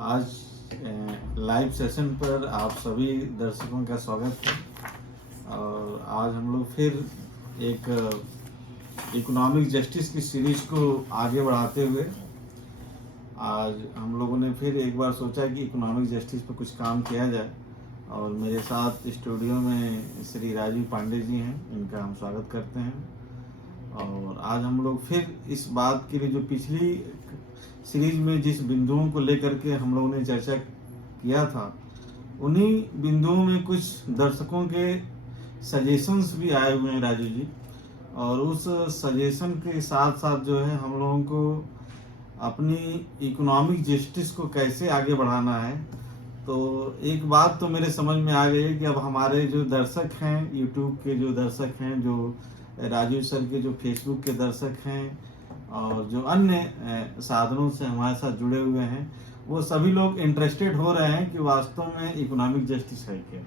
आज live session पर आप सभी दर्शकों का स्वागत है। और आज हम लोग फिर एक इकोनॉमिक जस्टिस की सीरीज को आगे बढ़ाते हुए आज हम लोगों ने फिर एक बार सोचा कि इकोनॉमिक जस्टिस पर कुछ काम किया जाए। और मेरे साथ स्टूडियो में श्री राजीव पांडे जी हैं, इनका हम स्वागत करते हैं। और आज हम लोग फिर इस बात के लिए जो पिछली सीरीज में जिस बिंदुओं को लेकर के हम लोगों ने चर्चा किया था, उन्हीं बिंदुओं में कुछ दर्शकों के सजेशंस भी आए हुए हैं राजू जी। और उस सजेशन के साथ साथ जो है हम लोगों को अपनी इकोनॉमिक जस्टिस को कैसे आगे बढ़ाना है, तो एक बात तो मेरे समझ में आ गई है कि अब हमारे जो दर्शक हैं, यूट्यूब के जो दर्शक हैं, जो राजीव सर के जो फेसबुक के दर्शक हैं और जो अन्य साधनों से हमारे साथ जुड़े हुए हैं, वो सभी लोग इंटरेस्टेड हो रहे हैं कि वास्तव में इकोनॉमिक जस्टिस है क्या।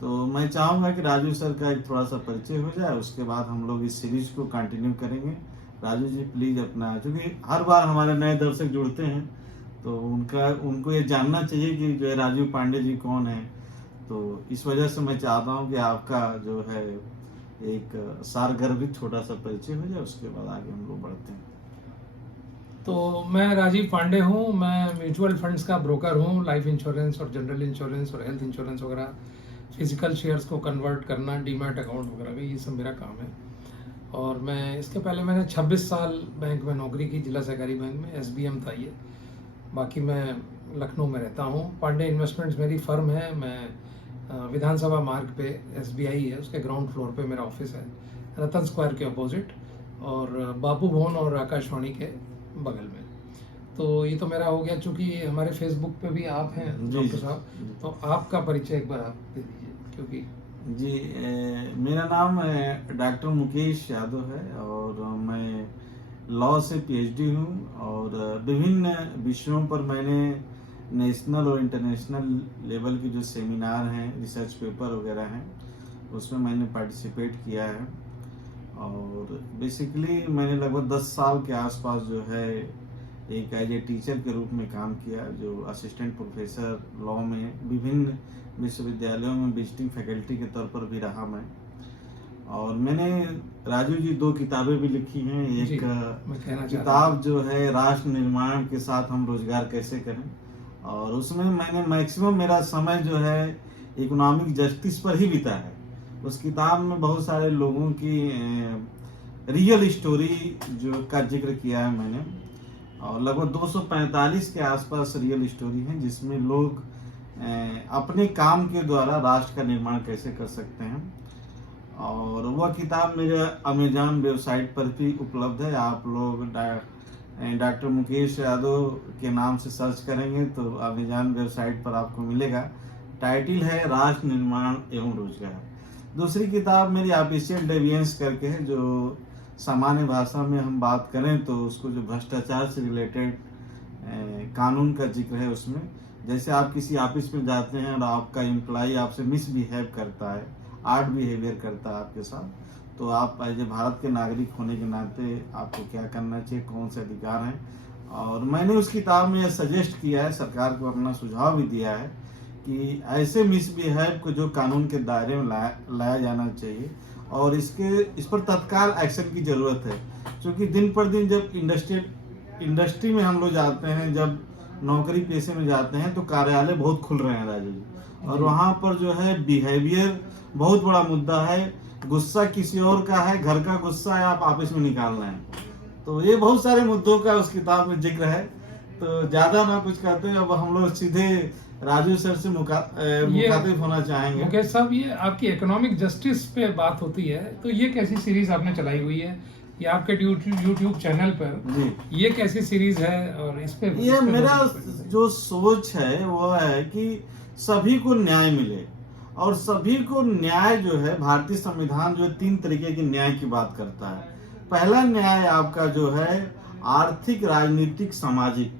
तो मैं चाहूँगा कि राजू सर का एक थोड़ा सा परिचय हो जाए, उसके बाद हम लोग इस सीरीज को कंटिन्यू करेंगे। राजू जी प्लीज़ अपना, क्योंकि हर बार हमारे नए दर्शक जुड़ते हैं तो उनको ये जानना चाहिए कि जो है राजीव पांडे जी कौन है। तो इस वजह से मैं चाहता हूँ कि आपका जो है एक सारगर्भित छोटा सा परिचय हो जाए, उसके बाद आगे हम लोग बढ़ते हैं। तो मैं राजीव पांडे हूँ। मैं म्यूचुअल फंड्स का ब्रोकर हूँ। लाइफ इंश्योरेंस और जनरल इंश्योरेंस और हेल्थ इंश्योरेंस वगैरह, फिजिकल शेयर्स को कन्वर्ट करना, डीमैट अकाउंट वगैरह भी, ये सब मेरा काम है। और मैं इसके पहले मैंने 26 साल बैंक में नौकरी की, जिला सहकारी बैंक में, SBM था ये। बाकी मैं लखनऊ में रहता हूँ। पांडे इन्वेस्टमेंट्स मेरी फर्म है। मैं विधानसभा मार्ग पे SBI है, उसके ग्राउंड फ्लोर पे मेरा ऑफिस है, रतन स्क्वायर के अपोजिट, और बापू भवन और आकाशवाणी के बगल में। तो ये तो मेरा हो गया। चूँकि हमारे फेसबुक पे भी आप हैं डॉक्टर साहब, तो आपका परिचय एक बार आप दे दीजिए। क्योंकि जी मेरा नाम डॉक्टर मुकेश यादव है और मैं लॉ से PhD हूँ। और विभिन्न विषयों पर मैंने नेशनल और इंटरनेशनल लेवल के जो सेमिनार हैं, रिसर्च पेपर वगैरह हैं, उसमें मैंने पार्टिसिपेट किया है। और बेसिकली मैंने लगभग 10 साल के आसपास जो है एक एज ए टीचर के रूप में काम किया, जो असिस्टेंट प्रोफेसर लॉ में विभिन्न विश्वविद्यालयों में विजिटिंग फैकल्टी के तौर पर भी रहा मैं। और मैंने राजू जी 2 किताबें भी लिखी हैं। एक किताब जो है राष्ट्र निर्माण के साथ हम रोजगार कैसे करें, और उसमें मैंने मैक्सिमम मेरा समय जो है इकोनॉमिक जस्टिस पर ही बिता है। उस किताब में बहुत सारे लोगों की रियल स्टोरी जो का जिक्र किया है मैंने, और लगभग 245 के आसपास रियल स्टोरी हैं, जिसमें लोग अपने काम के द्वारा राष्ट्र का निर्माण कैसे कर सकते हैं। और वह किताब मेरे अमेजॉन वेबसाइट पर भी उपलब्ध है। आप लोग डॉक्टर मुकेश यादव के नाम से सर्च करेंगे तो अमेजॉन वेबसाइट पर आपको मिलेगा। टाइटल है राष्ट्र निर्माण एवं रोजगार। दूसरी किताब मेरी ऑफिशियल डेविएंस करके है, जो सामान्य भाषा में हम बात करें तो उसको जो भ्रष्टाचार से रिलेटेड कानून का जिक्र है। उसमें जैसे आप किसी ऑफिस में जाते हैं और आपका एम्प्लॉय आपसे मिसबिहेव करता है, आर्ट बिहेवियर करता है आपके साथ, तो आप एज ए भारत के नागरिक होने के नाते आपको क्या करना चाहिए, कौन से अधिकार हैं। और मैंने उस किताब में यह सजेस्ट किया है, सरकार को अपना सुझाव भी दिया है कि ऐसे मिसबिहेव को जो कानून के दायरे में लाया जाना चाहिए और इस पर तत्काल एक्शन की ज़रूरत है। क्योंकि दिन पर दिन जब इंडस्ट्री में हम लोग जाते हैं, जब नौकरी पेशे में जाते हैं, तो कार्यालय बहुत खुल रहे हैं राजू जी, और वहाँ पर जो है बिहेवियर बहुत बड़ा मुद्दा है। गुस्सा किसी और का है, घर का गुस्सा है, आप ऑफिस में निकाल रहे हैं। तो ये बहुत सारे मुद्दों का उस किताब में जिक्र है। तो ज़्यादा ना कुछ कहते हैं, अब हम लोग सीधे राजू सर से मुखातिब होना चाहेंगे। मुकेश साहब, ये आपकी इकोनॉमिक जस्टिस पे बात होती है, तो ये कैसी सीरीज आपने चलाई हुई है? ये आपके यूट्यूब चैनल पर ये कैसी सीरीज है? और इस पे ये मेरा जो सोच है वो है कि सभी को न्याय मिले। और सभी को न्याय जो है, भारतीय संविधान जो 3 तरीके के न्याय की बात करता है। पहला न्याय आपका जो है आर्थिक, राजनीतिक, सामाजिक,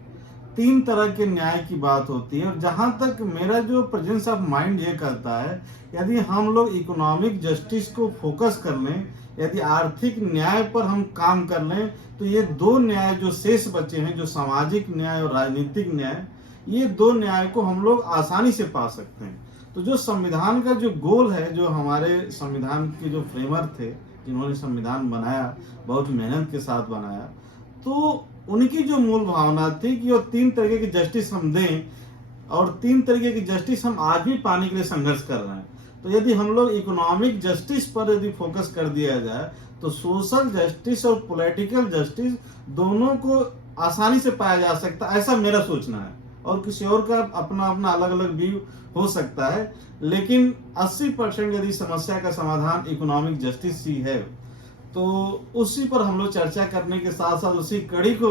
3 तरह के न्याय की बात होती है। और जहां तक मेरा जो प्रेजेंस ऑफ माइंड ये कहता है, यदि हम लोग इकोनॉमिक जस्टिस को फोकस कर लें, यदि आर्थिक न्याय पर हम काम कर लें, तो ये 2 न्याय जो शेष बचे हैं, जो सामाजिक न्याय और राजनीतिक न्याय, ये दो न्याय को हम लोग आसानी से पा सकते हैं। तो जो संविधान का जो गोल है, जो हमारे संविधान के जो फ्रेमर थे जिन्होंने संविधान बनाया, बहुत मेहनत के साथ बनाया, तो उनकी जो मूल भावना थी कि वो 3 तरीके की जस्टिस हम दें, और 3 तरीके की जस्टिस हम आज भी पाने के लिए संघर्ष कर रहे हैं। तो यदि हम लोग इकोनॉमिक जस्टिस पर यदि फोकस कर दिया जाए तो सोशल जस्टिस और पॉलिटिकल जस्टिस दोनों को आसानी से पाया जा सकता है, ऐसा मेरा सोचना है। और किसी और का अपना अपना अलग अलग व्यू हो सकता है, लेकिन 80% यदि समस्या का समाधान इकोनॉमिक जस्टिस ही है, तो उसी पर हम लोग चर्चा करने के साथ साथ उसी कड़ी को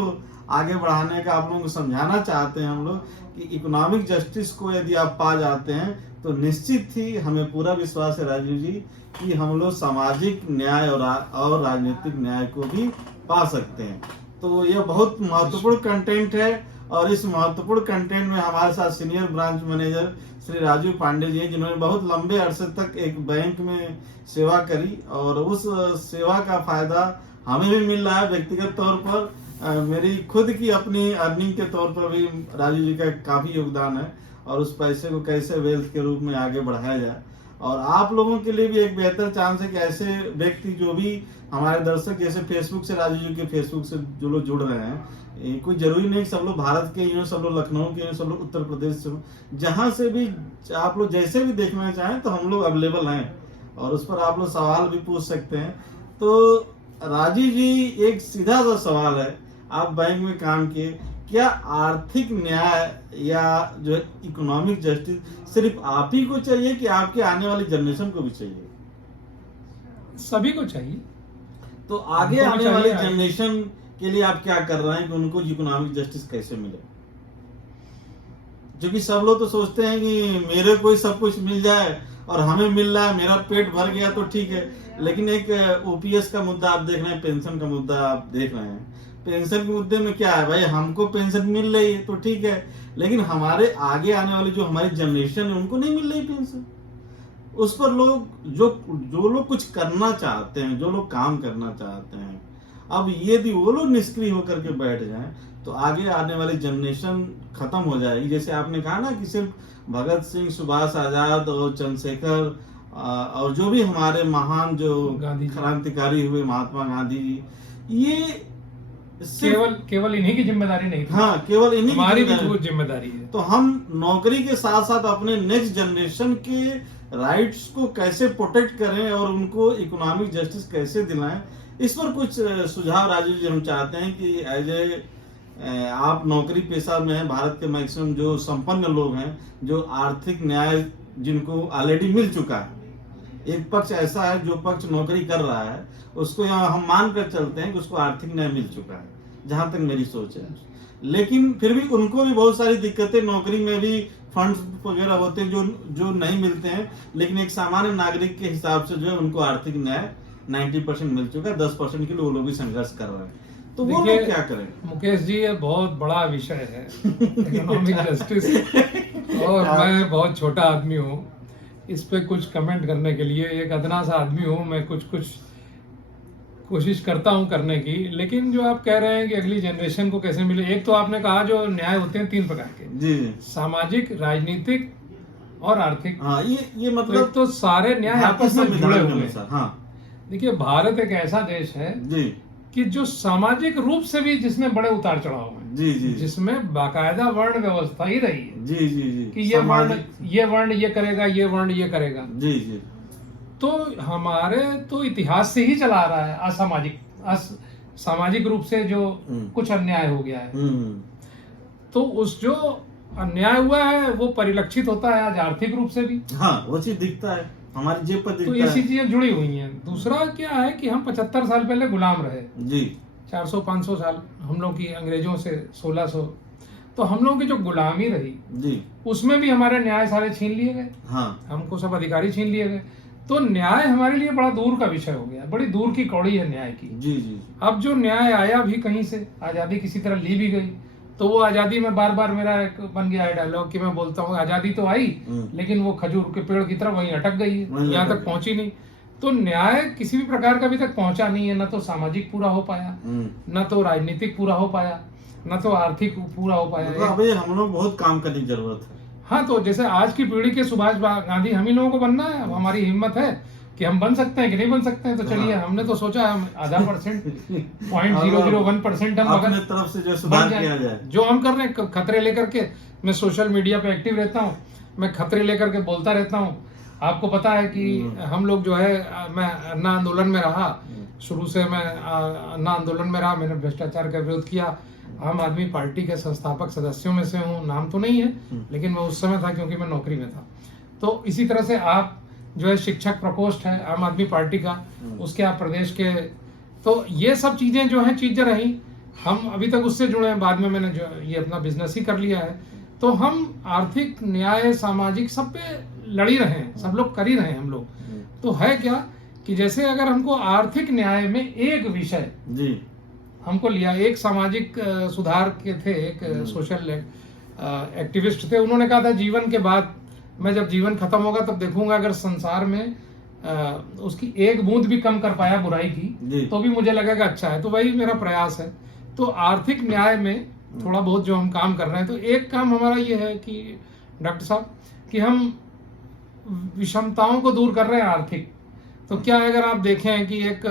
आगे बढ़ाने का आप लोगों को समझाना चाहते हैं हम लोग कि इकोनॉमिक जस्टिस को यदि आप पा जाते हैं तो निश्चित ही हमें पूरा विश्वास है राजीव जी कि हम लोग सामाजिक न्याय और राजनीतिक न्याय को भी पा सकते हैं। तो यह बहुत महत्वपूर्ण कंटेंट है, और इस महत्वपूर्ण कंटेंट में हमारे साथ senior branch manager Shri Rajiv Pandey ji हैं, जिन्होंने बहुत लंबे अरसे तक एक बैंक में सेवा करी, और उस सेवा का फायदा हमें भी मिल रहा है व्यक्तिगत तौर पर। मेरी खुद की अपनी अर्निंग के तौर पर भी राजीव जी का काफी योगदान है, और उस पैसे को कैसे वेल्थ के रूप में आगे बढ़ाया जाए। और आप लोगों के लिए भी एक बेहतर चांस है कि ऐसे व्यक्ति जो भी हमारे दर्शक, जैसे फेसबुक से राजीव जी के फेसबुक से जो लोग जुड़ रहे हैं, कोई जरूरी नहीं सब लोग भारत के ही हो, सब लोग लखनऊ के हो, सब लोग उत्तर प्रदेश से हो, जहां से भी आप लोग जैसे भी देखना चाहें तो हम लोग अवेलेबल हैं, और उस पर आप लोग सवाल भी पूछ सकते हैं। तो राजीव जी, एक सीधा सा सवाल है, आप बैंक में काम किए, क्या आर्थिक न्याय या जो इकोनॉमिक जस्टिस सिर्फ आप ही को चाहिए कि आपके आने वाली जनरेशन को भी चाहिए? सभी को चाहिए। तो आगे आने वाली जनरेशन के लिए आप क्या कर रहे हैं कि उनको इकोनॉमिक जस्टिस कैसे मिले? क्योंकि सब लोग तो सोचते हैं कि मेरे को ही सब कुछ मिल जाए और हमें मिल रहा है, मेरा पेट भर गया तो ठीक है। लेकिन एक ओपीएस का मुद्दा आप देख रहे हैं, पेंशन का मुद्दा आप देख रहे हैं। पेंशन के मुद्दे में क्या है भाई, हमको पेंशन मिल रही है तो ठीक है, लेकिन हमारे आगे आने वाली जो हमारी जनरेशन है उनको नहीं मिल रही पेंशन। उस पर लोग जो लोग कुछ करना चाहते हैं, जो लोग काम करना चाहते हैं, अब यदि वो लोग निष्क्रिय होकर के बैठ जाएं तो आगे आने वाली जनरेशन खत्म हो जाएगी। जैसे आपने कहा ना कि सिर्फ भगत सिंह, सुभाष आजाद और चंद्रशेखर और जो भी हमारे महान जो क्रांतिकारी हुए, महात्मा गांधी जी, ये केवल इन्हीं की जिम्मेदारी नहीं थी। हाँ, केवल इन्हीं हमारी भी वो जिम्मेदारी है। तो हम नौकरी के साथ साथ अपने नेक्स्ट जनरेशन के राइट्स को कैसे प्रोटेक्ट करें और उनको इकोनॉमिक जस्टिस कैसे दिलाएं, इस पर कुछ सुझाव राजीव जी हम चाहते हैं कि एज ए आप नौकरी पेशा में हैं, भारत के मैक्सिमम जो संपन्न लोग हैं, जो आर्थिक न्याय जिनको ऑलरेडी मिल चुका है, एक पक्ष ऐसा है जो पक्ष नौकरी कर रहा है, उसको यहाँ हम मान कर चलते हैं कि उसको आर्थिक न्याय मिल चुका है, जहां तक मेरी सोच है। लेकिन फिर भी उनको भी बहुत सारी दिक्कतें, नौकरी में भी फंड्स वगैरह होते हैं जो नहीं मिलते हैं, लेकिन एक सामान्य नागरिक के हिसाब से जो है उनको आर्थिक न्याय 90% मिल चुका है, 10% के लिए वो लोग भी संघर्ष कर रहे हैं। तो वो लोग क्या करें? मुकेश जी, ये बहुत बड़ा विषय है इकोनॉमिक जस्टिस, और मैं बहुत छोटा आदमी हूँ इस पे कुछ कमेंट करने के लिए। एक अदना सा आदमी हूँ मैं, कुछ कोशिश करता हूँ करने की। लेकिन जो आप कह रहे हैं कि अगली जनरेशन को कैसे मिले, एक तो आपने कहा जो न्याय होते हैं 3 प्रकार के जी, सामाजिक, राजनीतिक और आर्थिक। हाँ, ये मतलब तो सारे न्याय आपस में जुड़े हुए हैं। हाँ, देखिए, भारत एक ऐसा देश है जी कि जो सामाजिक रूप से भी जिसमें बड़े उतार चढ़ाव हैं, जी जी, जिसमें बाकायदा वर्ण व्यवस्था ही रही है जी जी जी, कि ये वर्ण ये करेगा, ये वर्ण ये करेगा। जी जी, तो हमारे तो इतिहास से ही चला आ रहा है सामाजिक रूप से जो कुछ अन्याय हो गया है, तो उस जो अन्याय हुआ है वो परिलक्षित होता है आज आर्थिक रूप से भी। हाँ, वो चीज दिखता है, हमारी जेब पर दिखता तो ऐसी चीजें जुड़ी हुई हैं। दूसरा क्या है कि हम 75 साल पहले गुलाम रहे जी, 400-500 साल हम लोग की अंग्रेजों से 1600, तो हम लोगों की जो गुलामी रही जी, उसमें भी हमारे न्याय सारे छीन लिए गए। हाँ, हमको सब अधिकारी छीन लिए गए। तो न्याय हमारे लिए बड़ा दूर का विषय हो गया, बड़ी दूर की कौड़ी है न्याय की। जी जी, अब जो न्याय आया भी कहीं से, आजादी किसी तरह ली भी गई, तो वो आजादी में बार बार मेरा एक बन गया है डायलॉग कि मैं बोलता हूँ आजादी तो आई लेकिन वो खजूर के पेड़ की तरह वहीं अटक गई है, यहाँ तक पहुंची नहीं। तो न्याय किसी भी प्रकार का अभी तक पहुंचा नहीं है, ना तो सामाजिक पूरा हो पाया, ना तो राजनीतिक पूरा हो पाया। न तो आर्थिक पूरा हो पाया मतलब है। अभी हम लोग बहुत काम करने की जरूरत है। हाँ, तो जैसे आज की पीढ़ी के सुभाष गांधी हम ही लोगों को बनना है। अब हमारी हिम्मत है कि हम बन सकते हैं कि नहीं बन सकते हैं। तो चलिए, हाँ। हमने तो सोचा हम आधा परसेंट 0.001% हम अपने अगर तरफ से जो बन सुधार जाए, किया जाए। जो हम कर रहे हैं खतरे लेकर के। मैं सोशल मीडिया पे एक्टिव रहता हूँ, मैं खतरे लेकर के बोलता रहता हूँ। आपको पता है कि हम लोग जो है, मैं अन्ना आंदोलन में रहा, शुरू से मैं अन्ना आंदोलन में रहा। मैंने भ्रष्टाचार का विरोध किया। आम आदमी पार्टी के संस्थापक सदस्यों में से हूँ। नाम तो नहीं है, लेकिन मैं उस समय था क्योंकि मैं नौकरी में था। तो इसी तरह से आप जो है शिक्षक प्रकोष्ठ है आम आदमी पार्टी का, उसके आप प्रदेश के। तो ये सब चीजें जो हैं चीजें रही, हम अभी तक उससे जुड़े हैं। बाद में मैंने जो ये अपना बिजनेस ही कर लिया है। तो हम आर्थिक न्याय, सामाजिक, सब पे लड़ ही रहे हैं, सब लोग कर ही रहे हैं हम लोग। तो है क्या कि जैसे अगर हमको आर्थिक न्याय में एक विषय जी हमको लिया, एक सामाजिक सुधार के थे, एक सोशल एक्टिविस्ट थे। उन्होंने कहा था जीवन के बाद, मैं जब जीवन खत्म होगा तब देखूंगा अगर संसार में उसकी एक बूंद भी कम कर पाया बुराई की, तो भी मुझे लगेगा अच्छा है। तो वही मेरा प्रयास है। तो आर्थिक न्याय में थोड़ा बहुत जो हम काम कर रहे हैं, तो एक काम हमारा ये है कि डॉक्टर साहब, कि हम विषमताओं को दूर कर रहे हैं आर्थिक। तो क्या है, अगर आप देखें कि एक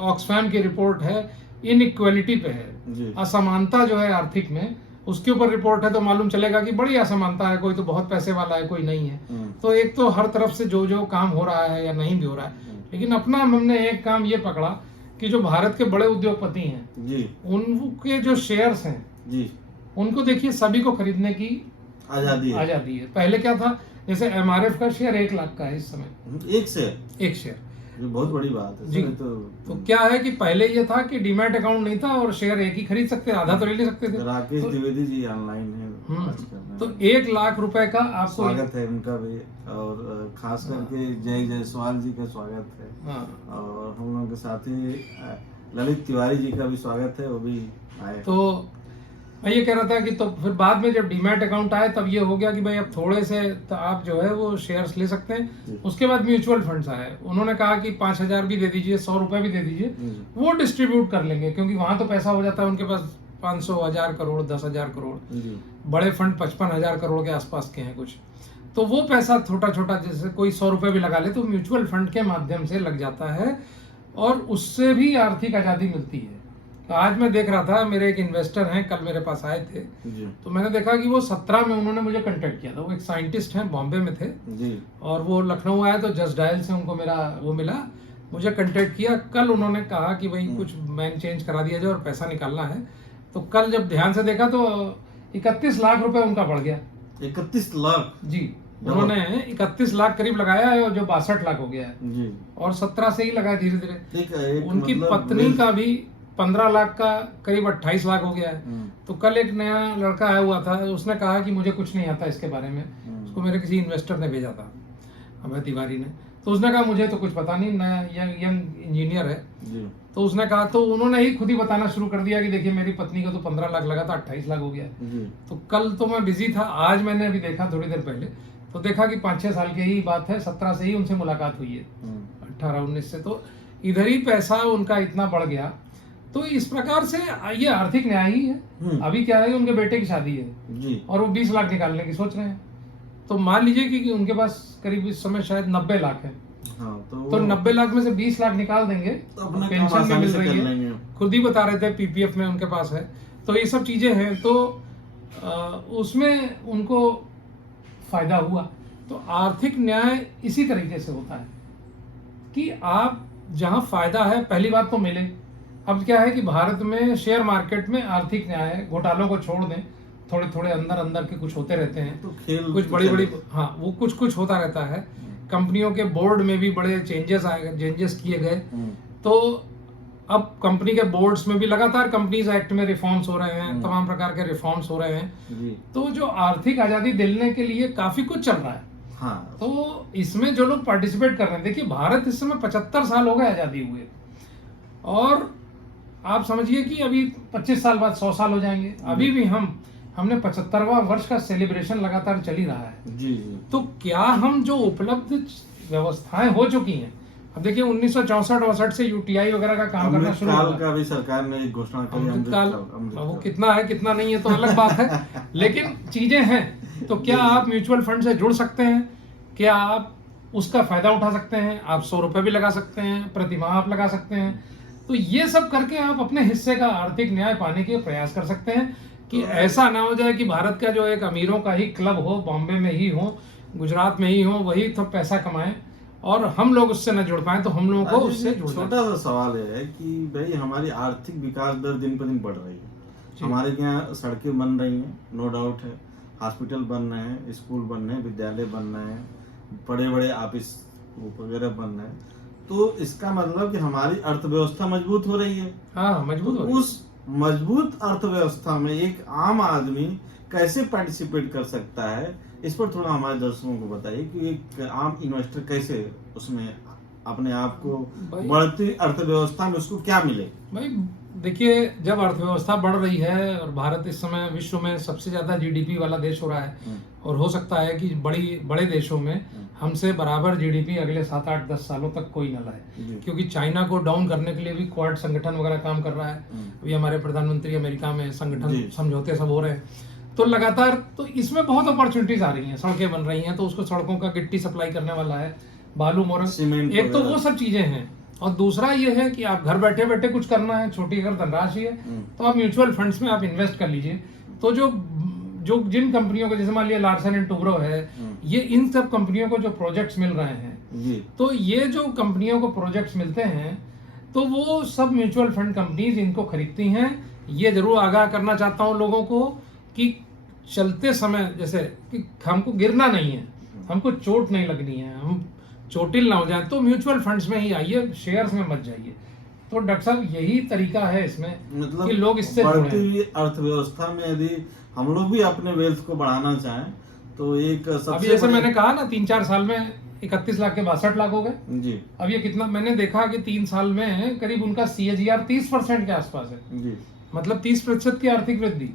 ऑक्सफैम की रिपोर्ट है, इनइक्वालिटी पे है, असमानता जो है आर्थिक में, उसके ऊपर रिपोर्ट है। तो मालूम चलेगा कि बड़ी असमानता है, कोई तो बहुत पैसे वाला है, कोई नहीं है। तो एक तो हर तरफ से जो जो काम हो रहा है या नहीं भी हो रहा है, लेकिन अपना हमने एक काम ये पकड़ा कि जो भारत के बड़े उद्योगपति हैं जी, उनके जो शेयर्स हैं जी, उनको देखिए सभी को खरीदने की आजादी है। पहले क्या था, जैसे एमआरएफ का शेयर 1 लाख का है इस समय, एक शेयर, ये बहुत बड़ी बात है जी। तो क्या है कि पहले ये था कि डीमैट अकाउंट नहीं था और शेयर एक ही खरीद सकते, आधा तो ले नहीं सकते थे। राकेश द्विवेदी जी ऑनलाइन है, तो 1 लाख रुपए का आपको स्वागत है उनका भी, और खास करके जय जायसवाल जी का स्वागत है। और हम लोगों के साथी ललित तिवारी जी का भी स्वागत है, वो भी आए। तो मैं ये कह रहा था कि तो फिर बाद में जब डीमैट अकाउंट आए तब ये हो गया कि भाई अब थोड़े से तो आप जो है वो शेयर्स ले सकते हैं। उसके बाद म्यूचुअल फंड्स आए, उन्होंने कहा कि 5,000 भी दे दीजिए, 100 रुपए भी दे दीजिए, वो डिस्ट्रीब्यूट कर लेंगे, क्योंकि वहां तो पैसा हो जाता है उनके पास 500, 1,000 करोड़, 10,000 करोड़। बड़े फंड 55,000 करोड़ के आसपास के हैं कुछ। तो वो पैसा छोटा छोटा, जैसे कोई 100 रुपए भी लगा ले तो म्यूचुअल फंड के माध्यम से लग जाता है, और उससे भी आर्थिक आजादी मिलती है। तो आज मैं देख रहा था, मेरे एक इन्वेस्टर हैं, कल मेरे पास आए थे जी। तो मैंने देखा कि वो 17 में उन्होंने मुझे कांटेक्ट किया था। वो एक साइंटिस्ट हैं, बॉम्बे में थे जी। और वो लखनऊ आए, तो जस्ट डायल से उनको मेरा वो मिला, मुझे कांटेक्ट किया। कल उन्होंने कहा कि भाई कुछ मैन चेंज करा दिया जाए और पैसा निकालना है। तो कल जब ध्यान से देखा तो 31 लाख रुपए उनका बढ़ गया। 31 लाख जी, उन्होंने 31 लाख करीब लगाया है, और जो 62 लाख हो गया है जी। और 17 से ही लगाया धीरे धीरे। उनकी पत्नी का भी 15 लाख का करीब 28 लाख हो गया है। तो कल एक नया लड़का आया हुआ था, उसने कहा कि मुझे कुछ नहीं आता इसके बारे में। उसको मेरे किसी इन्वेस्टर ने भेजा था, अभय तिवारी ने। तो उसने कहा मुझे तो कुछ पता नहीं, नया यंग इंजीनियर है जी। तो उसने कहा, तो उन्होंने ही खुद ही बताना शुरू कर दिया कि देखिए मेरी पत्नी को तो 15 लाख लगा था, 28 लाख हो गया जी। तो कल तो मैं बिजी था, आज मैंने अभी देखा थोड़ी देर पहले, तो देखा कि 5-6 साल की ही बात है, 17 से ही उनसे मुलाकात हुई है, 18-19 से। तो इधर ही पैसा उनका इतना बढ़ गया। तो इस प्रकार से ये आर्थिक न्याय ही है। अभी क्या है, उनके बेटे की शादी है जी। और वो 20 लाख निकालने की सोच रहे हैं। तो मान लीजिए कि उनके पास करीब इस समय शायद 90 लाख है। हाँ, तो 90 लाख में से 20 लाख निकाल देंगे तो पेंशन में मिल रही है, खुद ही बता रहे थे, पीपीएफ में उनके पास है। तो ये सब चीजें हैं, तो उसमें उनको फायदा हुआ। तो आर्थिक न्याय इसी तरीके से होता है कि आप जहां फायदा है, पहली बात तो मिले। अब क्या है कि भारत में शेयर मार्केट में आर्थिक न्याय, घोटालों को छोड़ दें, थोड़े थोड़े अंदर के कुछ होते रहते हैं, तो खेल कुछ बड़ी हाँ, वो कुछ होता रहता है। कंपनियों के बोर्ड में भी बड़े चेंजेस किए गए। तो अब कंपनी के बोर्ड्स में भी लगातार कंपनीज एक्ट में रिफॉर्म्स हो रहे हैं, तमाम प्रकार के रिफॉर्म्स हो रहे हैं। तो जो आर्थिक आजादी दिलाने के लिए काफी कुछ चल रहा है। हाँ। तो इसमें जो लोग पार्टिसिपेट कर रहे हैं, देखिए भारत इस समय 75 साल हो गए आजादी हुए, और आप समझिए कि अभी 25 साल बाद 100 साल हो जाएंगे। अभी भी हमने 75वां वर्ष का सेलिब्रेशन लगातार चल ही रहा है जी। तो क्या हम जो उपलब्ध व्यवस्थाएं हो चुकी हैं अब देखिए 1964-68 से यूटीआई वगैरह का काम करना शुरू अमृतकाल हुआ। का भी सरकार ने एक घोषणा करी, अमृतकाल अमृतकाल। वो कितना है कितना नहीं है तो अलग बात है, लेकिन चीजें हैं। तो क्या आप म्यूचुअल फंड से जुड़ सकते हैं, क्या आप उसका फायदा उठा सकते हैं, आप 100 रुपए भी लगा सकते हैं, प्रति माह आप लगा सकते हैं। तो ये सब करके आप अपने हिस्से का आर्थिक न्याय पाने के प्रयास कर सकते हैं कि ऐसा ना हो जाए कि भारत का जो एक अमीरों का ही क्लब हो, बॉम्बे में ही हो, गुजरात में ही हो, वही तो पैसा कमाएं और हम लोग उससे न जुड़ पाए। तो हम लोगों को उससे जुड़ना छोटा सा सवाल है कि भाई हमारी आर्थिक विकास दर दिन पर दिन बढ़ रही है, हमारे यहाँ सड़कें बन रही हैं, नो डाउट है, हॉस्पिटल बन रहे हैं, स्कूल बन रहे हैं, विद्यालय बन रहे हैं, बड़े बड़े ऑफिस वगैरह बन रहे हैं, तो इसका मतलब कि हमारी अर्थव्यवस्था मजबूत हो रही है। हाँ मजबूत हो रही है। उस मजबूत अर्थव्यवस्था में एक आम आदमी कैसे पार्टिसिपेट कर सकता है, इस पर थोड़ा हमारे दर्शकों को बताइए कि एक आम इन्वेस्टर कैसे उसमें अपने आप को भाई- बढ़ती अर्थव्यवस्था में उसको क्या मिले। भाई देखिए, जब अर्थव्यवस्था बढ़ रही है और भारत इस समय विश्व में सबसे ज्यादा जीडीपी वाला देश हो रहा है, और हो सकता है कि बड़े देशों में हमसे बराबर जीडीपी अगले 7, 8, 10 सालों तक कोई न लाए, क्योंकि चाइना को डाउन करने के लिए भी क्वाड संगठन वगैरह काम कर रहा है। अभी हमारे प्रधानमंत्री अमेरिका में संगठन समझौते सब हो रहे हैं, तो लगातार तो इसमें बहुत अपॉर्चुनिटीज आ रही हैं, सड़कें बन रही हैं तो उसको सड़कों का गिट्टी सप्लाई करने वाला है, बालू मोरंग, सीमेंट एक तो वगैरह। वो सब चीजें हैं। और दूसरा ये है कि आप घर बैठे बैठे कुछ करना है, छोटी अगर धनराशि है तो आप म्यूचुअल फंड्स में आप इन्वेस्ट कर लीजिए। तो जो जिन कंपनियों को, जैसे मान लिया लार्सन एंड टूब्रो है, ये इन सब कंपनियों को जो प्रोजेक्ट्स मिल रहे हैं, तो ये जो कंपनियों को प्रोजेक्ट्स मिलते हैं तो वो सब म्यूचुअल फंड कंपनीज इनको खरीदती हैं। ये जरूर आगाह करना चाहता हूँ लोगों को कि चलते समय जैसे कि हमको गिरना नहीं है, हमको चोट नहीं लगनी है, हम चोटिल ना हो जाए, तो म्यूचुअल फंड्स में ही आइए, शेयर्स में मत जाइए। तो डॉक्टर साहब यही तरीका है इसमें, मतलब कि लोग इससे बढ़ती जुड़ें। हुई अर्थव्यवस्था में यदि हम लोग भी अपने वेल्थ को बढ़ाना चाहें तो एक अभी सबसे जैसे बड़ी- मैंने कहा ना, 3-4 साल में 31 लाख के 62 लाख हो गए। जी अब ये कितना मैंने देखा कि 3 साल में करीब उनका CAGR 30% के आसपास है, जी मतलब 30% की आर्थिक वृद्धि।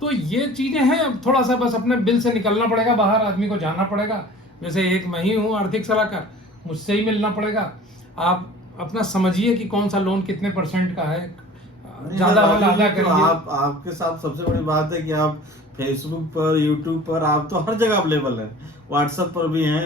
तो ये चीजें हैं। अब थोड़ा सा बस अपने बिल से निकलना पड़ेगा, बाहर आदमी को जाना पड़ेगा। जैसे एक मैं ही हूँ आर्थिक सलाहकार, मुझसे ही मिलना पड़ेगा। आप अपना समझिए कि कौन सा लोन कितने % का है, ज्यादा वाला अदा तो करिए। आपके साथ सबसे बड़ी बात है कि आप फेसबुक पर, यूट्यूब पर, आप तो हर जगह अवेलेबल है, व्हाट्सएप पर भी हैं।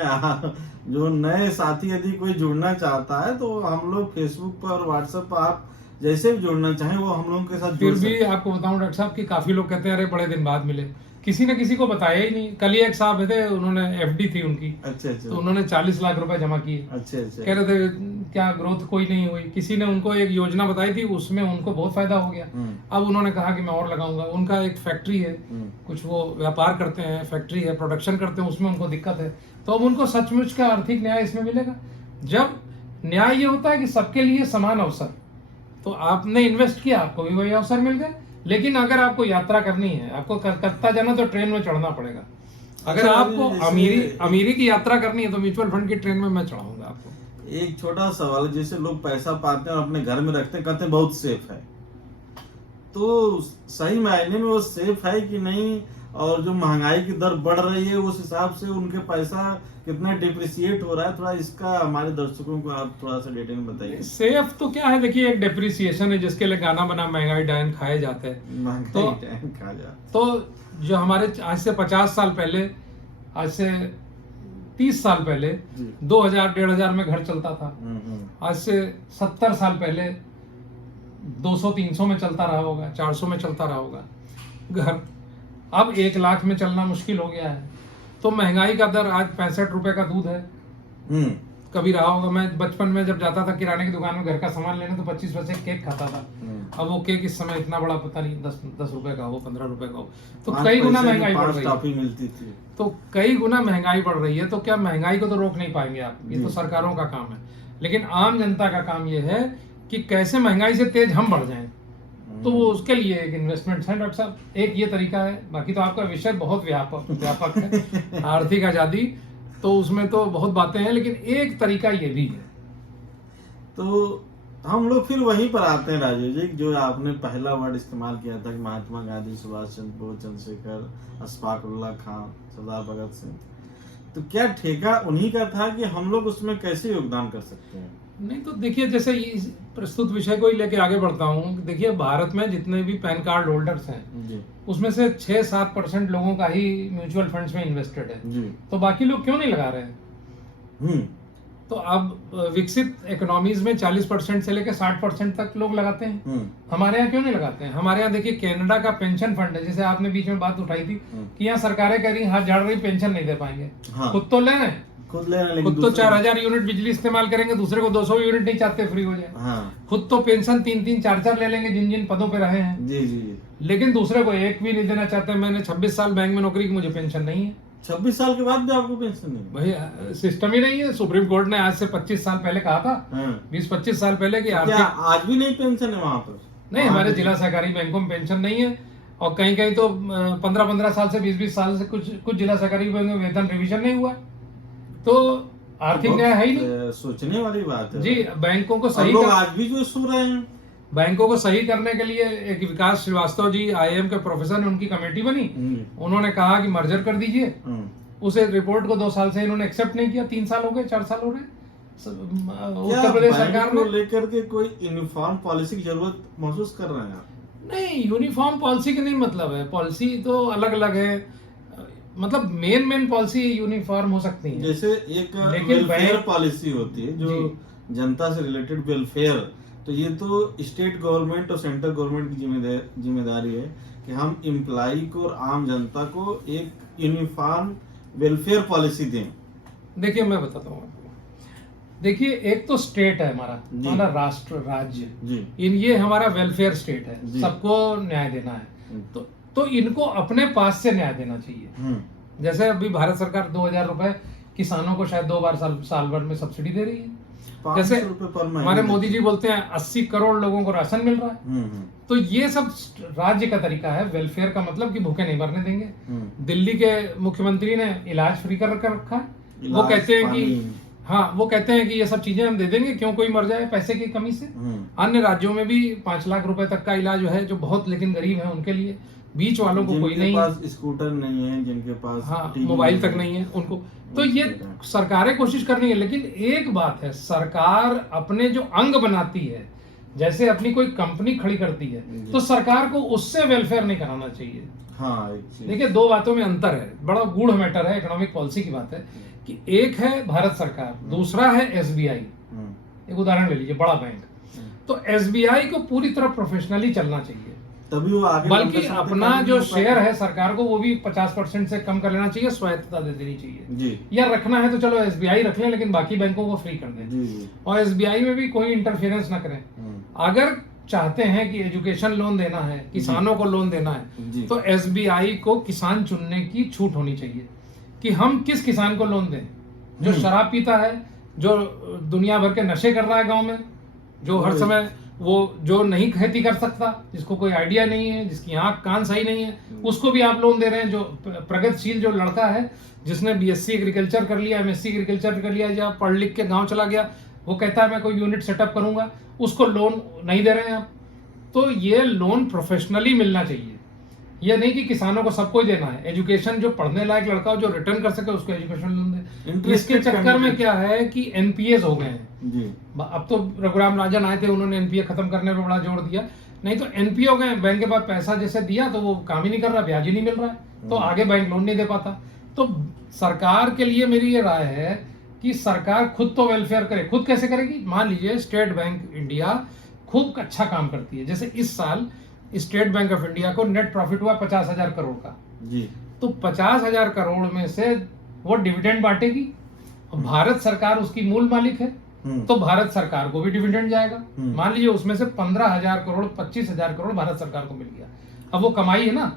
जो नए साथी यदि कोई जुड़ना चाहता है तो हम लोग फेसबुक पर, व्हाट्सएप पर, आप जैसे भी जुड़ना चाहें वो हम लोगों के साथ फिर जुड़ भी सकते हैं। आपको बताऊं डॉक्टर साहब कि काफी लोग कहते हैं अरे बड़े दिन बाद मिले, किसी ने किसी को बताया ही नहीं। कल ही एक साहब थे, उन्होंने FD थी उनकी, अच्छा तो उन्होंने 40 लाख रुपए जमा किए। अच्छा अच्छा कह रहे थे क्या ग्रोथ कोई नहीं हुई। किसी ने उनको एक योजना बताई थी, उसमें उनको बहुत फायदा हो गया। अब उन्होंने कहा कि मैं और लगाऊंगा। उनका एक फैक्ट्री है, कुछ वो व्यापार करते हैं, फैक्ट्री है, प्रोडक्शन करते हैं, उसमें उनको दिक्कत है। तो अब उनको सचमुच का आर्थिक न्याय इसमें मिलेगा। जब न्याय ये होता है कि सबके लिए समान अवसर, तो आपने इन्वेस्ट किया, आपको भी वही अवसर मिल गए। लेकिन अगर आपको यात्रा करनी है, आपको कलकत्ता जाना, तो ट्रेन में चढ़ना पड़ेगा। अगर अच्छा, आपको जैसे- अमीरी की यात्रा करनी है तो म्यूचुअल फंड की ट्रेन में मैं चढ़ाऊंगा आपको। एक छोटा सवाल है, जैसे लोग पैसा पाते हैं और अपने घर में रखते हैं, कहते हैं बहुत सेफ है, तो सही मायने में वो सेफ है कि नहीं? और जो महंगाई की दर बढ़ रही है उस हिसाब से उनके पैसा कितना डिप्रिसिएट हो रहा है, थोड़ा इसका हमारे दर्शकों को आप थोड़ा सा डिटेल में बताइए। सेफ तो क्या है, देखिए एक डेप्रिसिएशन है जिसके लिए गाना बना महंगाई डायन खाए जाते हैं। महंगाई तो- टाइम खा जा। तो जो हमारे आज से 50 साल पहले, आज से 30 साल पहले जी। 2000-1500 में घर चलता था। आज से 70 साल पहले 200-300 में चलता रहा होगा, 400 में चलता रहा होगा घर। अब 1 लाख में चलना मुश्किल हो गया है। तो महंगाई का दर आज 65 रुपए का दूध है। हम्म कभी रहा होगा, मैं बचपन में जब जाता था किराने की दुकान में घर का सामान लेने, तो 25 पैसे केक खाता था। अब वो केक इस समय इतना बड़ा पता नहीं, 10 रुपए का हो, 15 रुपए का हो। तो 5 कई गुना पैसे की महंगाई बढ़ 5 रही है। टॉफी मिलती थी। तो कई गुना महंगाई बढ़ रही है। तो क्या महंगाई को तो रोक नहीं पाएंगे आप, ये तो जी। सरकारों का काम है। लेकिन आम जनता का काम ये है कि कैसे महंगाई से तेज हम बढ़ जाएं। तो वो उसके लिए एक इन्वेस्टमेंट है डॉक्टर साहब, एक ये तरीका है। बाकी तो आपका विषय बहुत व्यापक है, आर्थिक आजादी, तो उसमें तो बहुत बातें हैं, लेकिन एक तरीका ये भी है। तो हम लोग फिर वहीं पर आते हैं राजीव जी, जो आपने पहला वर्ड इस्तेमाल किया था कि महात्मा गांधी, सुभाष चंद्र बोस, चंद्रशेखर, अशफाक उल्लाह खां, सरदार भगत सिंह। तो क्या ठेका उन्हीं का था कि हम लोग उसमें कैसे योगदान कर सकते हैं? नहीं तो देखिए, जैसे इस प्रस्तुत विषय को ही लेके आगे बढ़ता हूँ। देखिए, भारत में जितने भी पैन कार्ड होल्डर्स हैं जी उसमें से 6-7% लोगों का ही म्यूचुअल फंड्स में इन्वेस्टेड है। जी। तो बाकी लोग क्यों नहीं लगा रहे हैं? हम्म तो अब विकसित इकोनॉमीज में 40% से लेकर 60% तक लोग लगाते हैं। हमारे यहाँ क्यों नहीं लगाते हैं? हमारे यहाँ देखिए, कनाडा का पेंशन फंड है, जैसे आपने बीच में बात उठाई थी कि यहाँ सरकारें कह रही हाथ झाड़ रही, पेंशन नहीं दे पाएंगे। हाँ। खुद तो ले रहे हैं, खुद ले रहे हैं, लेकिन खुद तो दूसरे- 4000 यूनिट बिजली इस्तेमाल करेंगे, दूसरे को 200 यूनिट नहीं चाहते फ्री हो जाए। हाँ। खुद तो पेंशन 3-3, 4-4 ले लेंगे जिन जिन पदों पे रहे हैं, जी जी जी। लेकिन दूसरे को एक भी नहीं देना चाहते। मैंने 26 साल बैंक में नौकरी की, मुझे पेंशन नहीं है 26 साल के बाद भी आपको पेंशन नहीं? भाई। सिस्टम ही नहीं है। सुप्रीम कोर्ट ने आज से 25 साल पहले कहा था, हाँ। 20-25 साल पहले कि क्या आर्थिक आज भी नहीं पेंशन है वहाँ पर? नहीं, हमारे जिला सहकारी बैंकों में पेंशन नहीं है, और कहीं कहीं तो 15-15 साल से 20-20 साल से कुछ जिला सहकारी बैंकों में वेतन रिवीजन नहीं हुआ। तो आर्थिक न्याय है ही नहीं। सोचने वाली बात है जी, बैंकों को सही लोग आज भी जो सो रहे हैं। बैंकों को सही करने के लिए एक विकास श्रीवास्तव जी आईएम के प्रोफेसर ने, उनकी कमेटी बनी। उन्होंने कहा कि मर्जर कर दीजिए। उसे रिपोर्ट को 2 साल से इन्होंने एक्सेप्ट नहीं किया। 3 साल हो गए, 4 साल हो गए। उत्तर प्रदेश सरकार को ने लेकर के कोई यूनिफॉर्म पॉलिसी की जरूरत महसूस कर रहे हैं आप? नहीं, यूनिफॉर्म पॉलिसी का नहीं मतलब है। पॉलिसी तो अलग अलग है, मतलब मेन पॉलिसी यूनिफॉर्म हो सकती है। जैसे एक लेकिन वेलफेयर पॉलिसी होती है जो जनता से रिलेटेड वेलफेयर, तो ये तो स्टेट गवर्नमेंट और सेंट्रल गवर्नमेंट की जिम्मेदारी है कि हम एम्प्लॉय को और आम जनता को एक यूनिफॉर्म वेलफेयर पॉलिसी दें। देखिए, मैं बताता हूँ आपको। देखिए, एक तो स्टेट है हमारा राष्ट्र, राज्य जी। ये हमारा वेलफेयर स्टेट है, जी। सबको न्याय देना है। तो इनको अपने पास से न्याय देना चाहिए। जैसे अभी भारत सरकार 2000 रुपए किसानों को शायद 2 बार साल भर में सब्सिडी दे रही है। जैसे हमारे मोदी जी बोलते हैं 80 करोड़ लोगों को राशन मिल रहा है। तो ये सब राज्य का तरीका है। वेलफेयर का मतलब कि भूखे नहीं मरने देंगे। दिल्ली के मुख्यमंत्री ने इलाज फ्री कर रखा है। वो कहते हैं कि हाँ, वो कहते हैं कि ये सब चीजें हम दे देंगे, क्यों कोई मर जाए पैसे की कमी से। अन्य राज्यों में भी 5 लाख रुपए तक का इलाज है, जो बहुत लेकिन गरीब है उनके लिए। बीच वालों को कोई नहीं, पास स्कूटर नहीं है, जिनके पास हाँ मोबाइल तक नहीं है उनको। तो ये सरकारें कोशिश कर रही है, लेकिन एक बात है, सरकार अपने जो अंग बनाती है, जैसे अपनी कोई कंपनी खड़ी करती है, तो सरकार को उससे वेलफेयर नहीं कराना चाहिए। हाँ, देखिए, 2 बातों में अंतर है, बड़ा गूढ़ मैटर है, इकोनॉमिक पॉलिसी की बात है कि एक है भारत सरकार, दूसरा है एसबीआई। एक उदाहरण ले लीजिए, बड़ा बैंक। तो एसबीआई को पूरी तरह प्रोफेशनली चलना चाहिए, तभी वो आगे बल्कि अपना जो शेयर है सरकार को वो भी 50% से कम कर लेना चाहिए, स्वायत्तता दे देनी चाहिए जी। या रखना है तो चलो एसबीआई रख लें, लेकिन बाकी बैंकों को फ्री कर दें जी। और एसबीआई में भी कोई इंटरफेरेंस ना करें। अगर चाहते हैं कि एजुकेशन लोन देना है, किसानों को लोन देना है, तो एसबीआई को किसान चुनने की छूट होनी चाहिए कि हम किस किसान को लोन दें। जो शराब पीता है, जो दुनिया भर के नशे कर रहा है गांव में, जो हर समय वो जो नहीं खेती कर सकता, जिसको कोई आइडिया नहीं है, जिसकी आंख कान सही नहीं है, उसको भी आप लोन दे रहे हैं। जो प्रगतिशील जो लड़का है, जिसने बीएससी एग्रीकल्चर कर लिया, एमएससी एग्रीकल्चर कर लिया, या पढ़ लिख के गांव चला गया, वो कहता है मैं कोई यूनिट सेटअप करूंगा, उसको लोन नहीं दे रहे हैं आप। तो ये लोन प्रोफेशनली मिलना चाहिए, ये नहीं कि किसानों को सबको ही देना है। एजुकेशन, जो पढ़ने लायक लड़का हो, जो रिटर्न कर सके, उसको एजुकेशन लोन दे। इसके चक्कर में क्या है कि एनपीएस हो गए हैं जी। अब तो रघुराम राजन आए थे, उन्होंने एनपीए खत्म करने पे बड़ा जोर दिया। नहीं तो एनपीए हो गए, बैंक के पास पैसा जैसे दिया तो वो काम ही नहीं कर रहा, ब्याज ही नहीं मिल रहा है, तो आगे बैंक लोन नहीं दे पाता। तो सरकार के लिए मेरी ये राय है कि सरकार खुद तो वेलफेयर करे। खुद कैसे करेगी? मान लीजिए स्टेट बैंक इंडिया खूब अच्छा काम करती है, जैसे इस साल स्टेट बैंक ऑफ इंडिया को नेट प्रॉफिट हुआ 50,000 करोड़ का जी। तो 50,000 करोड़ में से वो डिविडेंड बांटेगी, भारत सरकार उसकी मूल मालिक है, तो भारत सरकार को भी डिविडेंड जाएगा। मान लीजिए उसमें से 15,000 करोड़ 25,000 करोड़ भारत सरकार को मिल गया। अब वो कमाई है ना,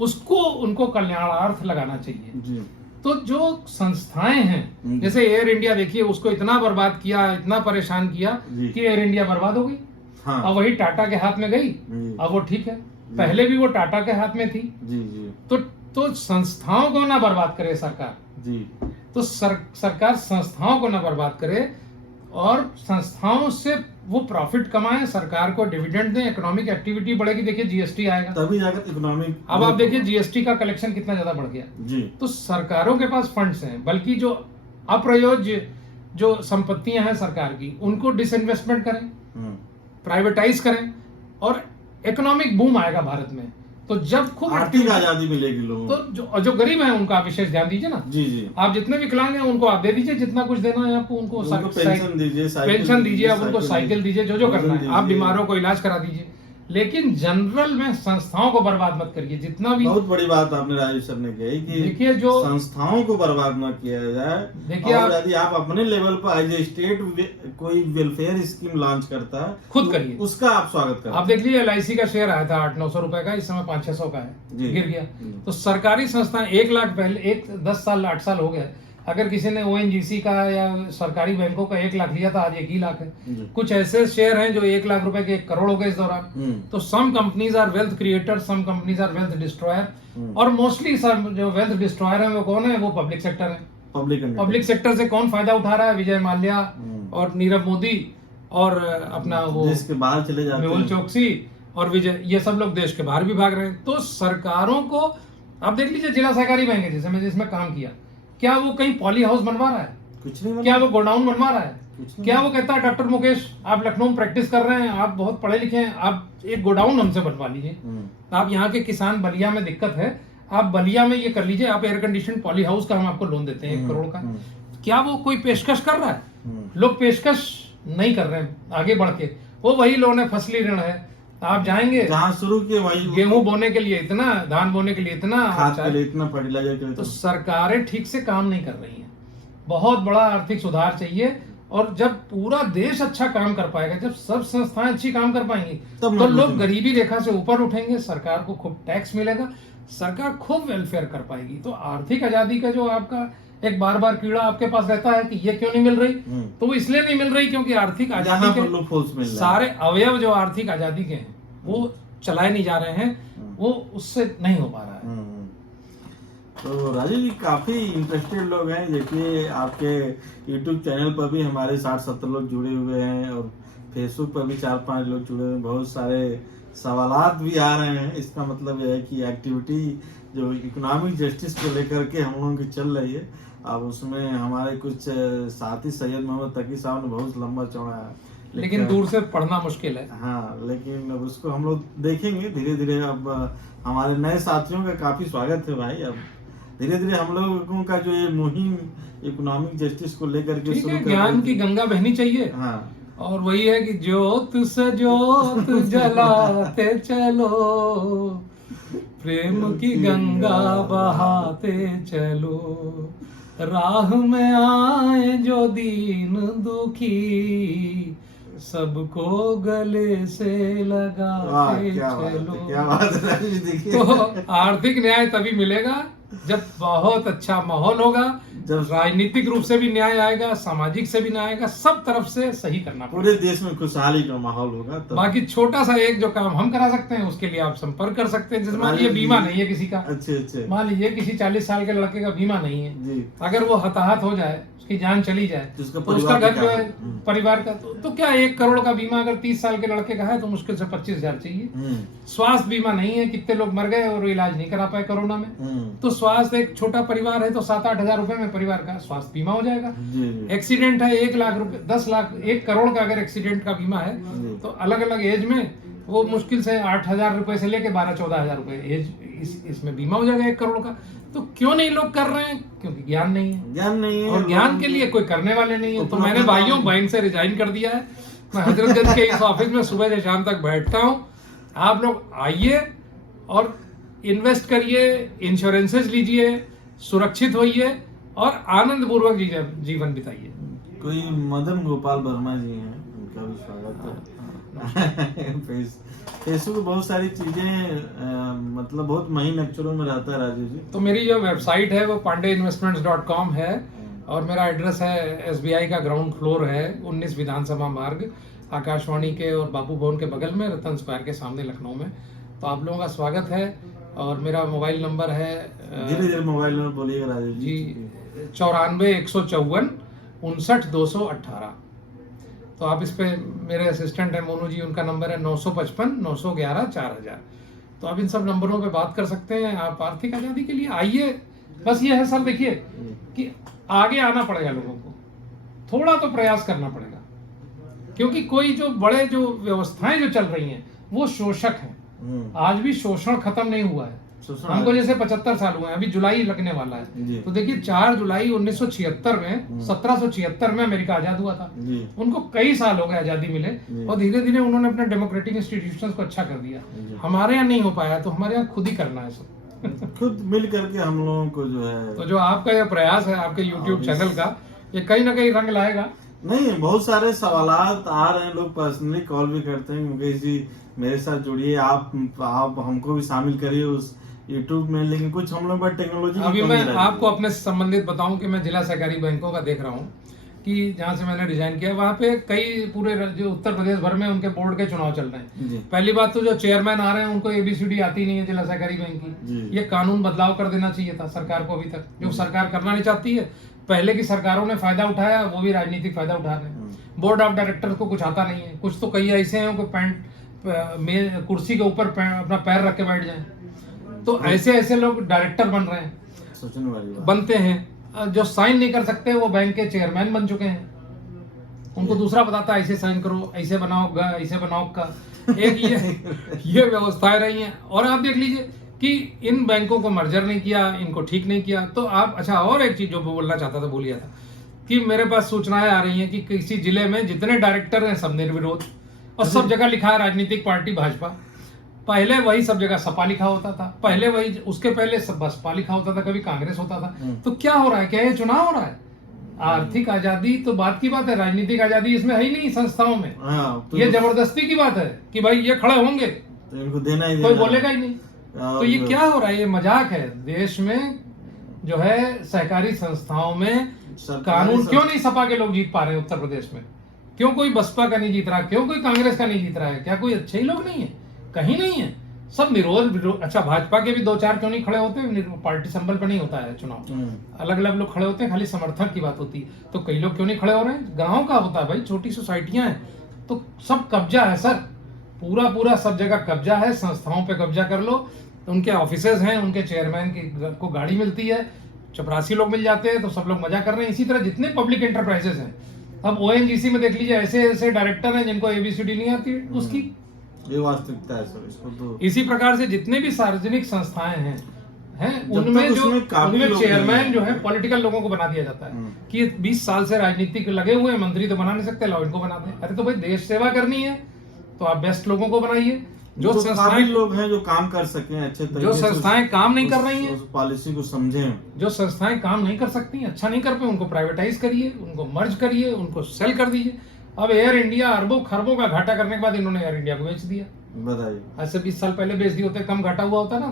उसको उनको कल्याणार्थ लगाना चाहिए जी। तो जो संस्थाएं हैं, जैसे एयर इंडिया, देखिए उसको इतना बर्बाद किया, इतना परेशान किया कि एयर इंडिया बर्बाद हो गई। हाँ। अब वही टाटा के हाथ में गई, अब वो ठीक है, पहले भी वो टाटा के हाथ में थी। जी जी। तो संस्थाओं को ना बर्बाद करे सरकार जी। तो सरकार संस्थाओं को ना बर्बाद करे और संस्थाओं से वो प्रॉफिट कमाएं, सरकार को डिविडेंड दें, इकोनॉमिक एक्टिविटी बढ़ेगी। देखिए जीएसटी आएगा, तभी जाकर इकोनॉमिक, अब आप देखिए जीएसटी का कलेक्शन कितना ज्यादा बढ़ गया जी। तो सरकारों के पास फंड्स हैं, बल्कि जो अप्रयोज्य जो संपत्तियां हैं सरकार की उनको डिसइन्वेस्टमेंट करें, प्राइवेटाइज करें और इकोनॉमिक बूम आएगा भारत में। तो जब खूब आर्थिक आजादी मिलेगी लोगों तो जो गरीब है उनका विशेष ध्यान दीजिए ना जी जी। आप जितने विकलांग हैं उनको आप दे दीजिए, जितना कुछ देना है आपको उनको पेंशन दीजिए, पेंशन दीजिए, आप उनको साइकिल दीजिए, जो करना है आप बीमारों को इलाज करा दीजिए, लेकिन जनरल में संस्थाओं को बर्बाद मत करिए। जितना भी, बहुत बड़ी बात आपने राजीव सर ने कही कि देखिए जो संस्थाओं को बर्बाद न किया जाए। देखिए और यदि आप अपने लेवल पर एज ए स्टेट कोई वेलफेयर स्कीम लॉन्च करता है खुद करिए, उसका आप स्वागत करें। आप देख लीजिए LIC का शेयर आया था 800-900 रुपए का, इस समय 500-600 का है, गिर गया। तो सरकारी संस्थाएं 1 लाख पहले 10 साल 8 साल हो गए, अगर किसी ने ONGC का या सरकारी बैंकों का 1 लाख लिया था, आज 1 ही लाख है। कुछ ऐसे शेयर हैं जो 1 लाख रुपए के 1 करोड़ हो गए इस दौरान। तो some companies are wealth creator, some companies are wealth destroyer, और मोस्टली जो वेल्थ डिस्ट्रॉयर है वो कौन है? वो पब्लिक सेक्टर है। पब्लिक सेक्टर से कौन फायदा उठा रहा है? विजय माल्या और नीरव मोदी और अपना वो देश के बाहर चले जाते हैं, मेहुल चोकसी और विजय, ये सब लोग देश के बाहर भी भाग रहे हैं। तो सरकारों को आप देख लीजिए, जिला सहकारी बैंक है जैसे मैं जिसमें काम किया, क्या वो कहीं पॉली हाउस बनवा रहा है? कुछ नहीं। क्या वो गोडाउन बनवा रहा है? क्या वो कहता है डॉक्टर मुकेश आप लखनऊ में प्रैक्टिस कर रहे हैं, आप बहुत पढ़े लिखे हैं, आप एक गोडाउन हमसे बनवा लीजिए। आप यहाँ के किसान, बलिया में दिक्कत है, आप बलिया में ये कर लीजिए, आप एयर कंडीशन पॉली हाउस का हम आपको लोन देते हैं 1 करोड़ का। क्या वो कोई पेशकश कर रहा है? लोग पेशकश नहीं कर रहे हैं आगे बढ़ के। वो वही लोन है, फसली ऋण है, आप जाएंगे जहाँ शुरू किए वही, गेहूं बोने के लिए इतना, धान बोने के लिए इतना, खाद के लिए इतना, फर्टिलाइजर के लिए। तो सरकारें ठीक से काम नहीं कर रही हैं। बहुत बड़ा आर्थिक सुधार चाहिए, और जब पूरा देश अच्छा काम कर पाएगा, जब सब संस्थाएं अच्छी काम कर पाएंगी, तो लोग गरीबी रेखा से ऊपर उठेंगे, सरकार को खूब टैक्स मिलेगा, सरकार खूब वेलफेयर कर पाएगी। तो आर्थिक आजादी का जो आपका एक बार बार कीड़ा आपके पास रहता है कि ये क्यों नहीं मिल रही, तो वो इसलिए नहीं मिल रही क्योंकि आर्थिक आजादी के सारे अवयव जो आर्थिक आजादी के हैं वो चलाए नहीं जा रहे हैं, वो उससे नहीं हो पा रहा है। तो राजीव जी काफी इंटरेस्टेड लोग हैं। देखिए आपके YouTube चैनल पर भी हमारे 60-70 लोग जुड़े हुए हैं, और फेसबुक पर भी 4-5 लोग जुड़े हुए हैं। बहुत सारे सवालात भी आ रहे हैं। इसका मतलब यह है कि एक्टिविटी जो इकोनॉमिक जस्टिस को लेकर के हम लोगों की चल रही है, अब उसमें हमारे कुछ साथी सैयद मोहम्मद तकी साहब ने बहुत लंबा चौड़ा है, लेकिन दूर से पढ़ना मुश्किल है। हाँ, लेकिन अब उसको हम लोग देखेंगे धीरे धीरे। अब हमारे नए साथियों का काफी स्वागत है भाई। अब धीरे धीरे हम लोगों का जो ये मुहिम इकोनॉमिक जस्टिस को लेकर के शुरू, ज्ञान की गंगा बहनी चाहिए। हाँ, और वही है कि ज्योत से ज्योत जलाते चलो, प्रेम की गंगा बहाते चलो, राह में आए जो दीन दुखी, सबको गले से लगाते चलो। क्या बात है। देखिए तो आर्थिक न्याय तभी मिलेगा जब बहुत अच्छा माहौल होगा, जब राजनीतिक रूप से भी न्याय आएगा, सामाजिक से भी न्याय आएगा, सब तरफ से सही करना पड़ेगा, पूरे देश में खुशहाली का माहौल होगा। बाकी छोटा सा एक जो काम हम करा सकते हैं उसके लिए आप संपर्क कर सकते हैं। जैसे मान लीजिए बीमा नहीं है किसी का, अच्छे मान लीजिए किसी 40 साल के लड़के का बीमा नहीं है जी, अगर वो हताहत हो जाए, उसकी जान चली जाए, तो उसका घर जो है परिवार का तो क्या 1 करोड़ का बीमा अगर 30 साल के लड़के का है तो मुश्किल से 25,000 चाहिए। स्वास्थ्य बीमा नहीं है, कितने लोग मर गए और इलाज नहीं करा पाए कोरोना में, तो स्वास्थ्य, एक छोटा परिवार है तो 7-8 हजार रुपए में परिवार का स्वास्थ्य बीमा हो जाएगा। एक्सीडेंट है 1 लाख रुपए, 10 लाख, 1 करोड़ का अगर एक्सीडेंट का बीमा है तो अलग अलग एज में वो मुश्किल से 8,000 रुपए से लेके 12-14 हजार रुपए एज इसमें बीमा हो जाएगा 1 करोड़ का। तो क्यों नहीं लोग कर रहे हैं? क्योंकि ज्ञान नहीं है, और ज्ञान के लिए कोई करने वाले नहीं है। तो मैंने भाइयों बहन से रिजाइन कर दिया है। मैं हजरतगंज के इस ऑफिस में सुबह से शाम तक बैठता हूँ। आप लोग आइए और इन्वेस्ट करिए, इंश्योरेंसेस लीजिए, सुरक्षित होइए और आनंद पूर्वक जीवन बिताइए। कोई मदन गोपाल वर्मा जी हैं, उनका भी स्वागत है। फेसबुक बहुत सारी चीजें मतलब बहुत महीन अक्षरों में रहता है राजीव जी। तो मेरी जो वेबसाइट है वो pandeyinvestments.com है, और मेरा एड्रेस है SBI का ग्राउंड फ्लोर है, 19 विधानसभा मार्ग, आकाशवाणी के और बापू भवन के बगल में, रतन स्क्वायर के सामने, लखनऊ में। तो आप लोगों का स्वागत है। और मेरा मोबाइल नंबर है, धीरे मोबाइल नंबर बोलिएगा राजीव जी। 94 154 59 218। तो आप इस पे, मेरे असिस्टेंट है मोनू जी, उनका नंबर है 955 911 4000। तो आप इन सब नंबरों पे बात कर सकते हैं। आप आर्थिक आज़ादी के लिए आइए। बस ये है सर, देखिए कि आगे आना पड़ेगा लोगों को, थोड़ा तो प्रयास करना पड़ेगा, क्योंकि कोई जो बड़े जो व्यवस्थाएं जो चल रही हैं वो शोषक हैं। आज भी शोषण खत्म नहीं हुआ है। हमको जैसे 75 साल हुए हैं, अभी जुलाई लगने वाला है। तो देखिए 4 जुलाई 1976 में 1776 में अमेरिका आजाद हुआ था। उनको कई साल हो गए आजादी मिले, और धीरे धीरे उन्होंने अपने डेमोक्रेटिक इंस्टीट्यूशंस को अच्छा कर दिया। हमारे यहाँ नहीं हो पाया, तो हमारे यहाँ खुद ही करना है सब। खुद मिल करके हम लोगों को जो है, तो जो आपका ये प्रयास है आपके YouTube चैनल का, ये कहीं ना कहीं रंग लाएगा। नहीं, बहुत सारे सवालात आ रहे हैं, लोग पर्सनली कॉल भी करते हैं, मुकेश जी मेरे साथ जुड़िए, आप हमको भी शामिल करिए उस यूट्यूब में। लेकिन कुछ हम लोग पर टेक्नोलॉजी अभी मैं आपको अपने संबंधित बताऊं कि मैं जिला सहकारी बैंकों का देख रहा हूं कि जहां से मैंने रिजाइन किया, वहां पे कई पूरे जो उत्तर प्रदेश भर में उनके बोर्ड के चुनाव चल रहे हैं। पहली बात तो जो चेयरमैन आ रहे हैं उनको ABCD आती नहीं है जिला सहकारी बैंक की। ये कानून बदलाव कर देना चाहिए था सरकार को, अभी तक जो सरकार करना नहीं चाहती है। पहले की सरकारों ने फायदा उठाया, वो भी राजनीतिक फायदा उठा रहे हैं। बोर्ड ऑफ डायरेक्टर को कुछ आता नहीं है, कुछ तो कई ऐसे हैं कि पैंट कुर्सी के ऊपर अपना पैर रख के बैठ जाए। तो ऐसे ऐसे लोग डायरेक्टर बन रहे हैं, सोचने वाली बात। बनते हैं। जो साइन नहीं कर सकते वो बैंक के चेयरमैन बन चुके हैं। उनको दूसरा बताता है ऐसे साइन करो, ऐसे बनाओ ऐसे बनाओ का एक ये व्यवस्थाएं रही हैं। और आप देख लीजिए कि इन बैंकों को मर्जर नहीं किया, इनको ठीक नहीं किया। तो आप, अच्छा और एक चीज जो बोलना चाहता था, बोलिए था कि मेरे पास सूचनाएं आ रही हैं कि किसी जिले में जितने डायरेक्टर हैं सब निर्विरोध, और सब जगह लिखा है राजनीतिक पार्टी भाजपा। पहले वही सब जगह सपा लिखा होता था, पहले वही, उसके पहले सब बसपा लिखा होता था, कभी कांग्रेस होता था। तो क्या हो रहा है? क्या ये चुनाव हो रहा है? आर्थिक आजादी तो बात की बात है, राजनीतिक आजादी इसमें है ही नहीं संस्थाओं में। तो ये जबरदस्ती की बात है कि भाई ये खड़े होंगे तो इनको देना ही, कोई बोलेगा ही नहीं। तो ये क्या हो रहा है? ये मजाक है। देश में जो है सहकारी संस्थाओं में कानून क्यों नहीं सपा के लोग जीत पा रहे हैं उत्तर प्रदेश में? क्यों कोई बसपा का नहीं जीत रहा? क्यों कोई कांग्रेस का नहीं जीत रहा है? क्या कोई अच्छे ही लोग नहीं है? कहीं नहीं है, सब विरोध। अच्छा, भाजपा के भी 2-4 क्यों नहीं खड़े होते? पार्टी संबल पर नहीं होता है चुनाव, अलग अलग लोग खड़े होते हैं, खाली समर्थक की बात होती है। तो कई लोग क्यों नहीं खड़े हो रहे हैं? गाँव का होता है भाई, छोटी सोसाइटियां हैं, तो सब कब्जा है सर, पूरा सब जगह कब्जा है। संस्थाओं पे कब्जा कर लो, उनके ऑफिसेज हैं, उनके चेयरमैन को गाड़ी मिलती है, चपरासी लोग मिल जाते हैं, तो सब लोग मजा कर रहे हैं। इसी तरह जितने पब्लिक एंटरप्राइजेस हैं, अब ONGC में देख लीजिए, ऐसे ऐसे डायरेक्टर हैं जिनको ABCD नहीं आती उसकी। ये वास्तविकता है सर, इसको तो इसी प्रकार से जितने भी सार्वजनिक संस्थाएं हैं उनमें जो उनमें चेयरमैन जो है पॉलिटिकल लोगों को बना दिया जाता है कि 20 साल से राजनीतिक लगे हुए हैं, मंत्री तो बना नहीं सकते, लाओ इनको बना दें। अरे तो भाई देश सेवा करनी है तो आप बेस्ट लोगों को बनाइए। जो संस्थाएं लोग हैं जो काम कर सकें अच्छे तरीके से, जो संस्थाएं काम नहीं कर रही हैं, उस पॉलिसी को समझें। जो संस्थाएं काम नहीं कर सकती, अच्छा नहीं कर पाए, उनको प्राइवेटाइज करिए, उनको मर्ज करिए, उनको सेल कर दीजिए। अब एयर इंडिया अरबों खरबों का घाटा करने के बाद इन्होंने एयर इंडिया को बेच दिया। बताइए, आज से 20 साल पहले बेच दिए होते, कम घाटा हुआ होता ना,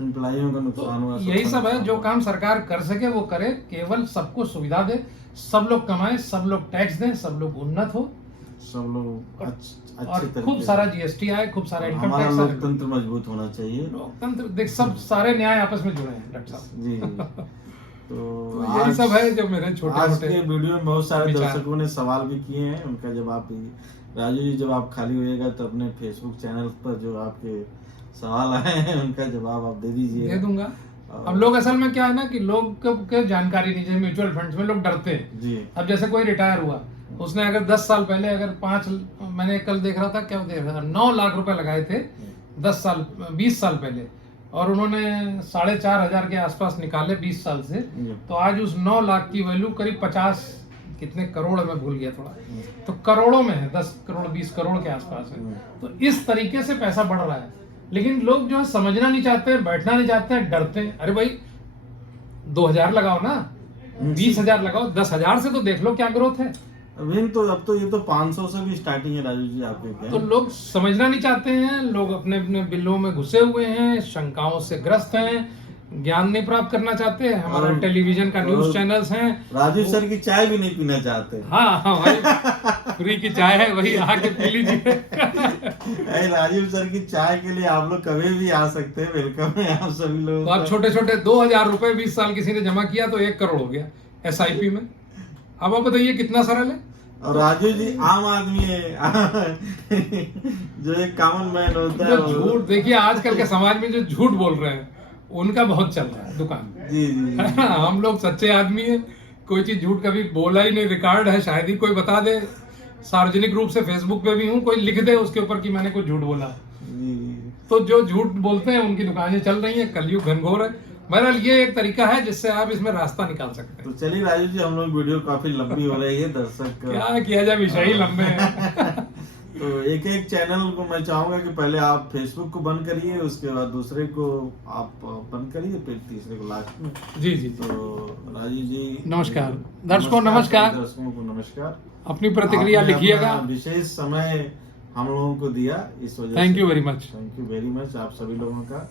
एम्प्लॉइयों का नुकसान हुआ। यही सब है, जो काम सरकार कर सके वो करे, केवल सबको सुविधा दे, सब लोग कमाएं, सब लोग टैक्स दें, सब लोग उन्नत हो, सब लोग अच्छे खूब सारा GST आए, खूब सारा इनकम हमारा टैक्स। लोकतंत्र मजबूत होना चाहिए। लोकतंत्र देख, सब सारे न्याय आपस में जुड़े हैं डॉक्टर साहब जी। तो यही सब है जो मेरे छोटे आज छोटे के वीडियो में बहुत सारे दर्शकों ने सवाल भी किए हैं, उनका जवाब राजू जी जब आप खाली होइएगा तो अपने फेसबुक चैनल पर जो आपके सवाल आए हैं उनका जवाब आप दे दीजिए। दे दूंगा। अब लोग असल में क्या है ना कि लोग के जानकारी नहीं, जैसे म्यूचुअल फंड्स में लोग डरते हैं जी। अब जैसे कोई रिटायर हुआ, उसने अगर 10 साल पहले अगर 5, मैंने कल देख रहा था, क्या देख रहा था, 9 लाख रुपए लगाए थे 20 साल पहले, और उन्होंने 4,500 के आसपास निकाले 20 साल से, तो आज उस 9 लाख की वैल्यू करीब 50 कितने करोड़, मैं भूल गया थोड़ा, तो करोड़ों में है, 10 करोड़ 20 करोड़ के आसपास है। तो इस तरीके से पैसा बढ़ रहा है, लेकिन लोग जो है समझना नहीं चाहते, बैठना नहीं चाहते, डरते हैं। अरे भाई 2,000 लगाओ ना, 20,000 लगाओ, 10,000 से तो देख लो क्या ग्रोथ है। तो अब तो ये तो 500 से भी स्टार्टिंग है राजू जी आपके। तो लोग समझना नहीं चाहते हैं, लोग अपने अपने बिलों में घुसे हुए हैं, शंकाओं से ग्रस्त हैं, ज्ञान नहीं प्राप्त करना चाहते। हमारा टेलीविजन का न्यूज चैनल्स हैं, राजू सर की चाय भी नहीं पीना चाहते। हाँ भाई, फ्री की चाय है, वही आके पी लीजिए। राजीव सर की चाय के लिए आप लोग कभी भी आ सकते हैं, वेलकम है आप सभी लोग। तो आप छोटे छोटे 2,000 रुपए 20 साल किसी ने जमा किया तो 1 करोड़ हो गया SIP में। अब आप बताइए कितना सरल है। और राजू जी आम आदमी है जो एक कॉमन मैन होता है जो झूठ देखिए आजकल के समाज में जो झूठ बोल रहे हैं उनका बहुत चल रहा है दुकान में। जी जी है ना, हम लोग सच्चे आदमी हैं, कोई चीज झूठ कभी बोला ही नहीं, रिकॉर्ड है, शायद ही कोई बता दे। सार्वजनिक रूप से फेसबुक पे भी हूँ, कोई लिख दे उसके ऊपर कि मैंने कुछ झूठ बोला। जी तो जो झूठ बोलते हैं उनकी दुकानें चल रही हैं, कलयुग घनघोर है। बहरहाल ये एक तरीका है जिससे आप इसमें रास्ता निकाल सकते तो हैं। चलिए राजू जी, हम लोग वीडियो काफी लंबी हो रही है, दर्शक क्या किया जाए, विषय ही लंबे हैं। तो एक एक चैनल को मैं चाहूंगा कि पहले आप फेसबुक को बंद करिए, उसके बाद दूसरे को आप बंद करिए, फिर तीसरे को लास्ट में। जी जी जी। तो राजू जी नमस्कार। दर्शकों नमस्कार। दर्शकों को नमस्कार। अपनी प्रतिक्रिया आपने लिखिएगा। अपना विशेष समय हम लोगों को दिया, इस वजह thank you very much. Thank you very much आप सभी लोगों का।